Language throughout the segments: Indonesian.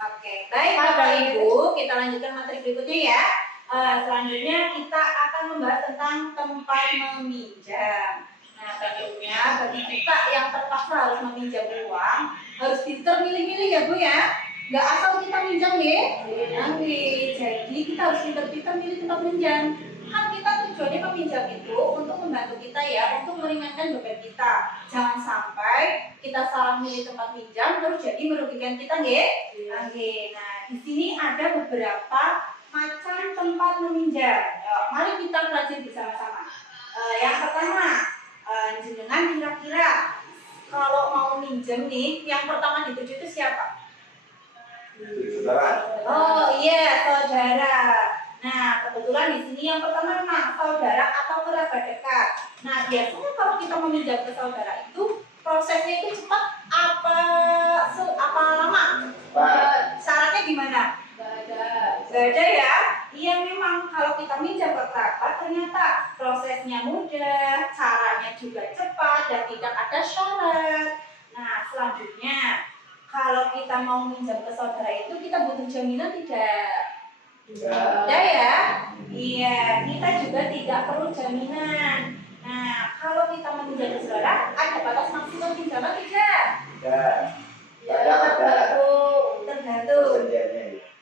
Oke, baik Bapak Ibu, kita lanjutkan materi berikutnya ya. Selanjutnya kita akan membahas tentang tempat meminjam. Nah, tentunya bagi kita yang terpaksa harus meminjam uang, harus pintar milih-milih ya Bu ya. Nggak asal kita minjam ya. Jadi kita harus pintar-pintar milih tempat minjam. Kan kita tujuannya meminjam itu untuk membantu kita ya, untuk meringankan beban kita. Jangan sampai kita salah milih tempat pinjam terus jadi merugikan kita nggih. Oke, nah di sini ada beberapa macam tempat meminjam. Yuk, mari kita pelajari bersama-sama. Yang pertama, jenengan kira-kira kalau mau minjem nih, yang pertama dituju itu siapa? Saudara. Oh iya, saudara. Nah, kebetulan di sini yang pertama memang saudara atau kerabat dekat. Nah, biasanya kalau kita meminjam ke saudara itu prosesnya itu cepat apa lama? Syaratnya gimana? Gak ada ya? Iya memang kalau kita minjam ke kerabat ternyata prosesnya mudah, caranya juga cepat dan tidak ada syarat. Nah, selanjutnya kalau kita mau minjam ke saudara itu kita butuh jaminan tidak? Tidak ya? Iya, kita juga tidak perlu jaminan. Nah, kalau kita meminjam ke saudara, ada batas maksimal pinjaman tidak? Tergantung.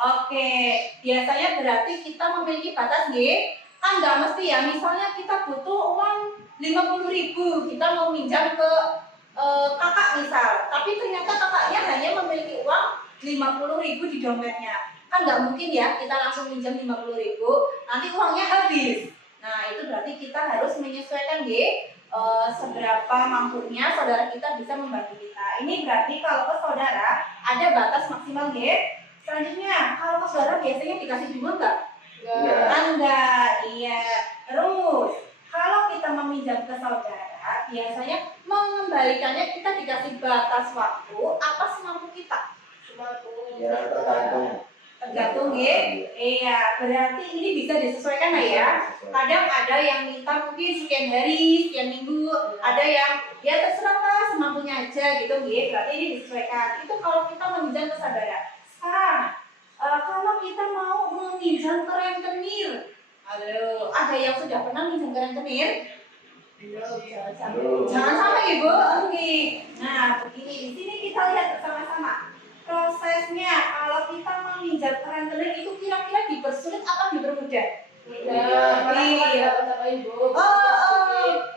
Oke, biasanya berarti kita memiliki batas nggih. Kan nggak mesti ya, misalnya kita butuh uang 50.000, kita mau minjam ke kakak misal, tapi ternyata kakaknya hanya memiliki uang 50.000 di dompetnya. Kan nggak mungkin ya kita langsung minjam 50.000, nanti uangnya habis. Nah itu berarti kita harus menyesuaikan seberapa mampunya saudara kita bisa membantu kita. Ini berarti kalau ke saudara ada batas maksimal Selanjutnya kalau ke saudara biasanya dikasih bunga nggak? Enggak, iya. Terus kalau kita meminjam ke saudara biasanya mengembalikannya kita dikasih batas waktu apa semampu kita? Ya, tergantung ya. Iya, berarti ini bisa disesuaikan lah ya. Kadang ada yang minta mungkin sekian hari, sekian minggu, ada yang ya terserah lah semampunya aja gitu nggih. Berarti ini disesuaikan. Itu kalau kita meminjam ke saudara. Sekarang kalau kita mau meminjam ke rentenir, ada yang sudah pernah minjam ke rentenir? Jangan sampai Ibu. Oke. Nah, begini di sini kita lihat bersama-sama. Prosesnya kalau kita meminjam ke rentenir itu kira-kira dipersulit atau dipermudah?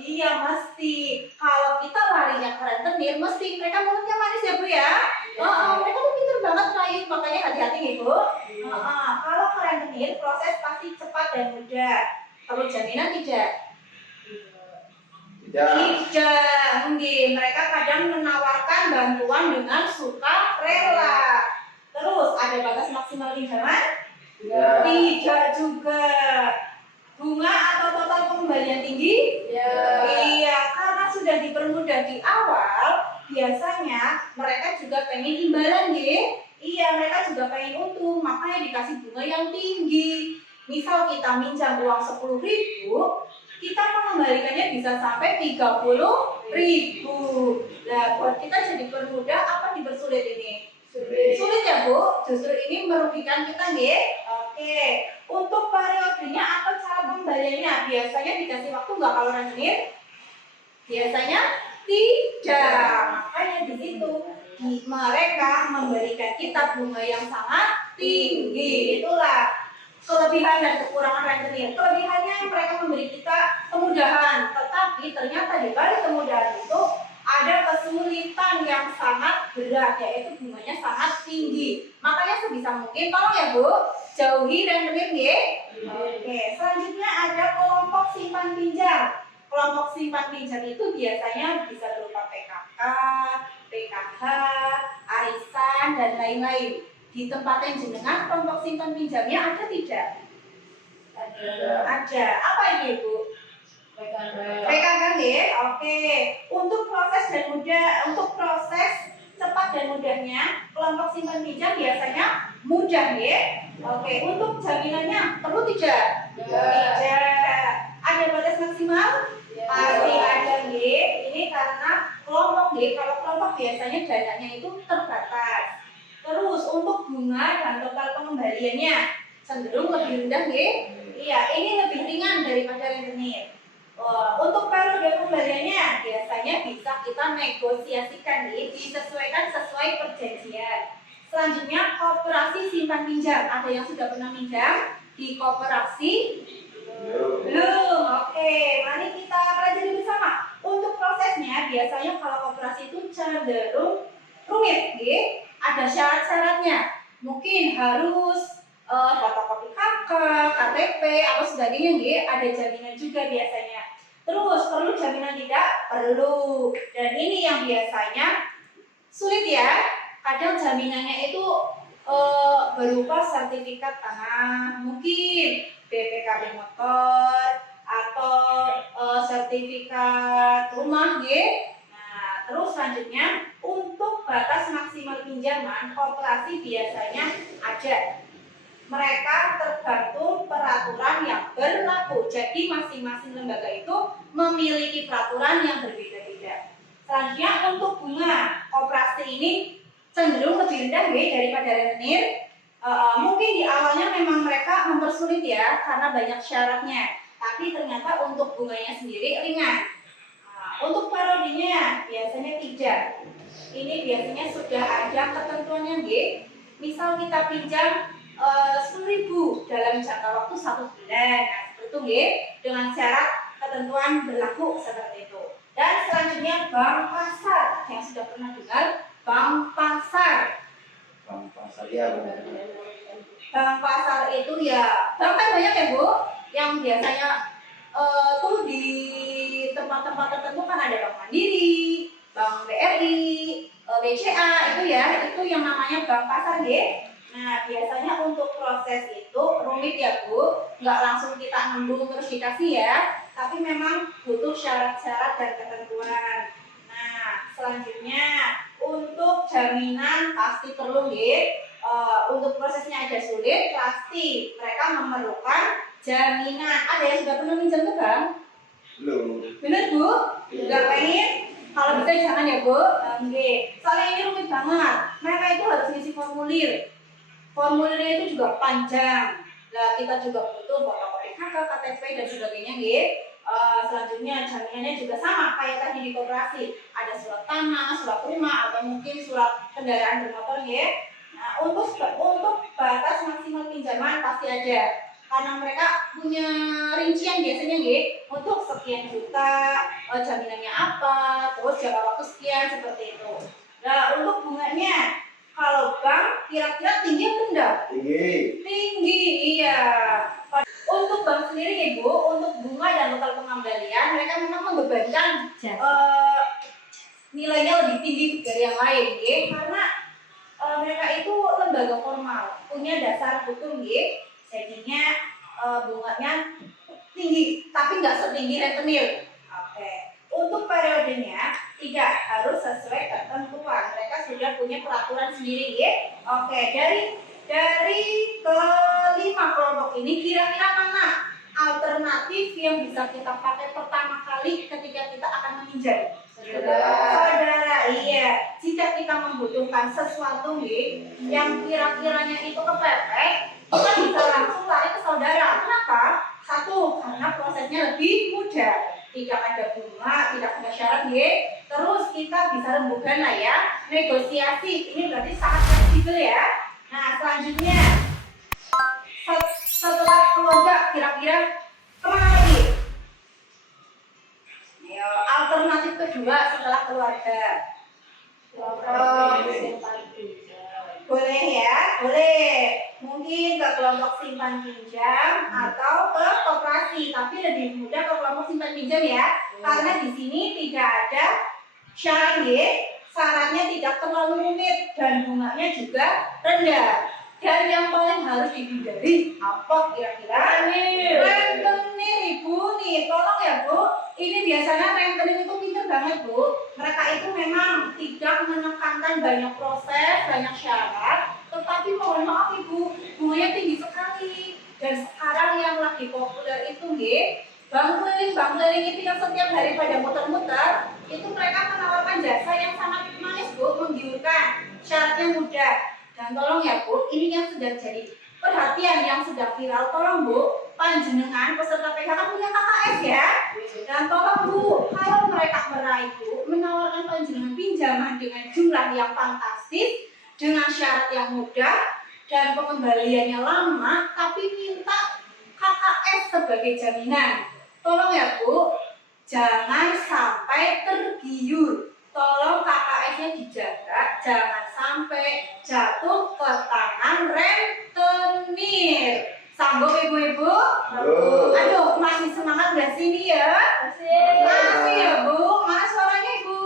Iya mesti. Kalau kita larinya ke rentenir, mesti mereka mulutnya manis ya Bu ya. Mereka tuh pintar banget rayu, makanya hati-hati Ibu. Kalau ke rentenir proses pasti cepat dan mudah. Perlu jaminan tidak? Tidak, mungkin mereka kadang menawarkan bantuan dengan suka rela. Terus ada batas maksimal pinjaman? Tidak juga. Bunga atau total pengembalian tinggi? Iya, karena sudah dipermudah di awal, biasanya mereka juga pengen imbalan Iya, mereka juga pengen untung, makanya dikasih bunga yang tinggi. Misal kita minjam uang 10.000, kita mengembalikannya bisa sampai 30.000. Nah, buat kita jadi permudah apa dipersulit ini? Sulit ya Bu, justru ini merugikan kita Oke, untuk periodenya atau cara pembaliannya biasanya dikasih waktu nggak kalau rentenir? Biasanya tidak, makanya di situ mereka memberikan kita bunga yang sangat tinggi. Itulah kelebihan dan kekurangan rentenir. Kelebihannya mereka memberi kita kemudahan, tetapi ternyata di balik kemudahan itu ada kesulitan yang sangat berat, yaitu bunganya sangat tinggi. Makanya sebisa mungkin tolong ya Bu, jauhi rentenir Oke, selanjutnya ada kelompok simpan pinjam. Kelompok simpan pinjam itu biasanya bisa berupa PKK, PKH, arisan dan lain-lain. Di tempat yang jenengan kelompok simpan pinjamnya ada tidak? Ada. Apa ini Bu? PKK Oke. Untuk proses cepat dan mudahnya kelompok simpan pinjam biasanya mudah Oke. Untuk jaminannya perlu tidak? Tidak. Ada batas maksimal? Pasti ada Ini karena kelompok kalau kelompok biasanya dananya itu terbatas. Terus untuk bunga dan total pengembaliannya cenderung lebih rendah nggih? Iya, ini lebih ringan daripada rentenir. Untuk periode pengembaliannya biasanya bisa kita negosiasikan nih, disesuaikan sesuai perjanjian. Selanjutnya koperasi simpan pinjam. Ada yang sudah pernah minjam di koperasi? Belum. Oke, mari kita pelajari bersama. Untuk prosesnya biasanya kalau koperasi itu cenderung rumit, nggih. Ada syarat-syaratnya. Mungkin harus fotokopi KK, KTP, atau sebagainya, nggih. Ada jaminan juga biasanya. Terus perlu jaminan tidak? Perlu. Dan ini yang biasanya sulit ya. Kadang jaminannya itu berupa sertifikat tanah, mungkin BPKB motor atau sertifikat rumah, nggih. Nah, terus selanjutnya untuk batas maksimal pinjaman koperasi biasanya ada. Mereka tergantung peraturan yang berlaku. Jadi masing-masing lembaga itu memiliki peraturan yang berbeda-beda. Selanjutnya untuk bunga, koperasi ini cenderung lebih rendah daripada rentenir. Mungkin di awalnya memang mereka mempersulit ya karena banyak syaratnya. Tapi ternyata untuk bunganya sendiri ringan. Untuk periodenya biasanya tidak. Ini biasanya sudah ada ketentuannya, nggih. Misal kita pinjam 10.000 dalam jangka waktu 1 bulan. Nah, itu nggih dengan syarat ketentuan berlaku seperti itu. Dan selanjutnya bank pasar. Yang sudah pernah dengar bank pasar. Bank pasar ya benar. Bank pasar itu ya bank kan banyak ya Bu, yang biasanya tuh di tempat-tempat tertentu kan ada Bank Mandiri, Bank BRI, BCA itu ya, itu yang namanya bank pasar nggih. Nah, biasanya untuk proses itu rumit ya Bu, nggak langsung kita nembung terus dikasih ya, tapi memang butuh syarat-syarat dan ketentuan. Nah, selanjutnya untuk jaminan pasti perlu nggih. Untuk prosesnya aja sulit, pasti mereka memerlukan jaminan. Ada yang sudah pernah minjam ke bank? Belum. Bener Bu? Nggak pengen? Kalau bisa jangan ya Bu. Oke. Soalnya ini rumit banget. Mereka itu harus ngisi formulir. Formulirnya itu juga panjang. Nah, kita juga butuh fotokopi KK, KTP dan sebagainya, nggih. Selanjutnya jaminannya juga sama kayak tadi di koperasi. Ada surat tanah, surat rumah, atau mungkin surat kendaraan bermotor, nggih. Nah, untuk batas maksimal pinjaman pasti ada. Karena mereka punya rincian biasanya, nggih. Untuk sekian juta, jaminannya apa, terus jangka waktu sekian seperti itu. Nah, untuk bunganya kalau bank kira-kira tinggi atau rendah? Tinggi. Tinggi, iya. Untuk bank sendiri Ibu, untuk bunga dan total pengembalian mereka memang membebankan nilainya lebih tinggi dari yang lain, ya. Karena mereka itu lembaga formal, punya dasar hukum, ya. Jadinya bunganya tinggi, tapi nggak setinggi rentenir. Oke. Untuk periodenya tidak harus sesuai ketentuan. Mereka sudah punya peraturan sendiri, ya. Oke, dari kelima kelompok ini kira-kira mana alternatif yang bisa kita pakai pertama kali ketika kita akan meminjam? Saudara, iya. Jika kita membutuhkan sesuatu yang kira-kiranya itu kepepet, kita bisa langsung lari ke saudara. Kenapa? Satu, karena prosesnya lebih mudah. Tidak ada bunga, tidak ada syarat, terus kita bisa rembukan lah ya, negosiasi. Ini berarti sangat fleksibel ya. Nah, selanjutnya setelah keluarga kira-kira kemana lagi? Ayo, alternatif kedua setelah keluarga. Boleh ya, boleh. Mungkin ke kelompok simpan pinjam atau ke koperasi, tapi lebih mudah ke kelompok simpan pinjam ya, karena di sini tidak ada syarat, syaratnya tidak terlalu rumit dan bunganya juga rendah. Dan yang paling harus dihindari apa kira-kira? Rentenir Ibu nih, tolong ya Bu. Ini biasanya rentenir itu pintar banget Bu. Mereka itu memang tidak menekankan banyak proses, banyak syarat, tetapi mohon maaf Ibu, bunganya tinggi sekali. Dan sekarang yang lagi populer itu bank keliling itu yang setiap hari pada muter-muter, itu mereka menawarkan jasa yang sangat manis Bu, menggiurkan, syaratnya mudah. Dan sudah jadi perhatian yang sudah viral, tolong Bu, panjenengan peserta PKK punya KKS ya. Dan tolong Bu, kalau mereka meraih Bu, menawarkan panjenengan pinjaman dengan jumlah yang fantastis, dengan syarat yang mudah dan pengembaliannya lama, tapi minta KKS sebagai jaminan. Tolong ya Bu, jangan sampai tergiur. Tolong KKS-nya dijaga, jangan sampai jatuh ke tangan rentenir. Sanggup ibu-ibu? Aduh, masih semangat gak sini ya? Masih ya Bu? Mana suaranya Ibu?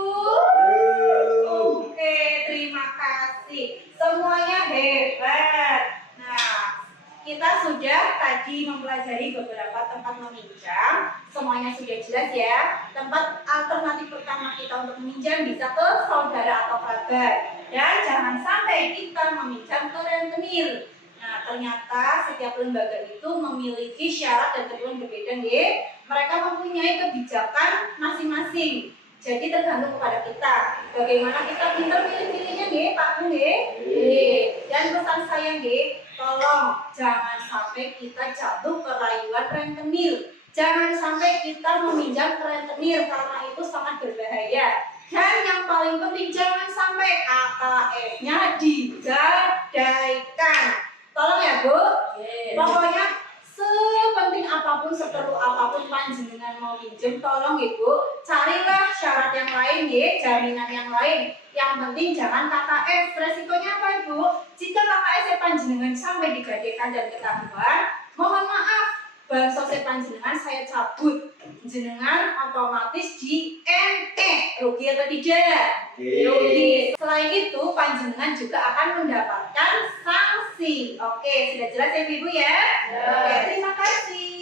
Oke, terima kasih. Semuanya hebat. Nah, kita sudah tadi mempelajari beberapa tempat meminjam. Semuanya sudah jelas ya. Tempat alternatif pertama kita untuk meminjam bisa ke saudara atau kerabat. Dan jangan sampai kita meminjam ke rentenir. Nah, ternyata setiap lembaga itu memiliki syarat dan ketentuan berbeda nih. Mereka mempunyai kebijakan masing-masing. Jadi tergantung kepada kita. Bagaimana kita pintar pilih-pilihnya nih, Pak Bu nih. Dan pesan saya nih, tolong jangan sampai kita jatuh ke rayuan rentenir. Jangan sampai kita meminjam ke rentenir karena itu sangat berbahaya. Dan yang paling penting jangan sampai KKS-nya digadaikan. Tolong ya Bu. Pokoknya sepenting apapun, seperlu apapun panjenengan mau pinjam, tolong Ibu carilah syarat yang lain ya, jaminan yang lain. Yang penting jangan KKS. Resikonya apa Ibu? Jika KKS panjenengan sampai digadaikan dan ketahuan, mohon maaf, bansos panjenengan saya cabut. Jenengan otomatis di NE. Rugi atau tidak? Rugi. Selain itu, panjenengan juga akan mendapatkan sanksi. Oke, sudah jelas ya Ibu ya? Oke, terima kasih.